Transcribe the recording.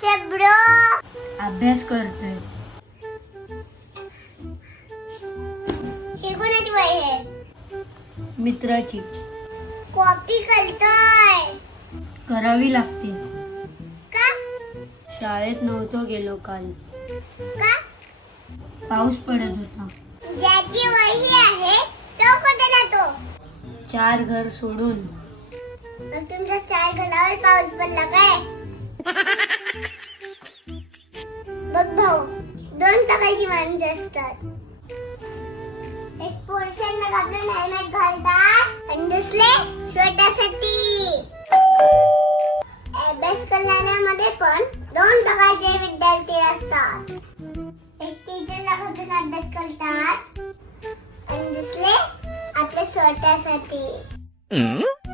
WhatsApp bro. अभ्यास करतोय. हे कोणाची वही आहे? मित्राची. कॉपी करतोय. करावी लागते. का? शाळेत नव्हतो गेलो काल. का? पाऊस पडत होता. ज्याची वही आहे तो कुठे जातो? 4 घर सोडून. मग तुमच्या 4 घरावर पाऊस पडला काय? बघ भाऊ, 2 प्रकारची माणसं असतात. एक पोलिसांना घाबरून हेल्मेट घालतात आणि दुसरे स्वतःसाठी. अभ्यास करणाऱ्यामध्ये पण 2 प्रकारचे विद्यार्थी असतात. एक टीचरला घाबरून अभ्यास करतात आणि दुसरे आपल्या स्वतःसाठी.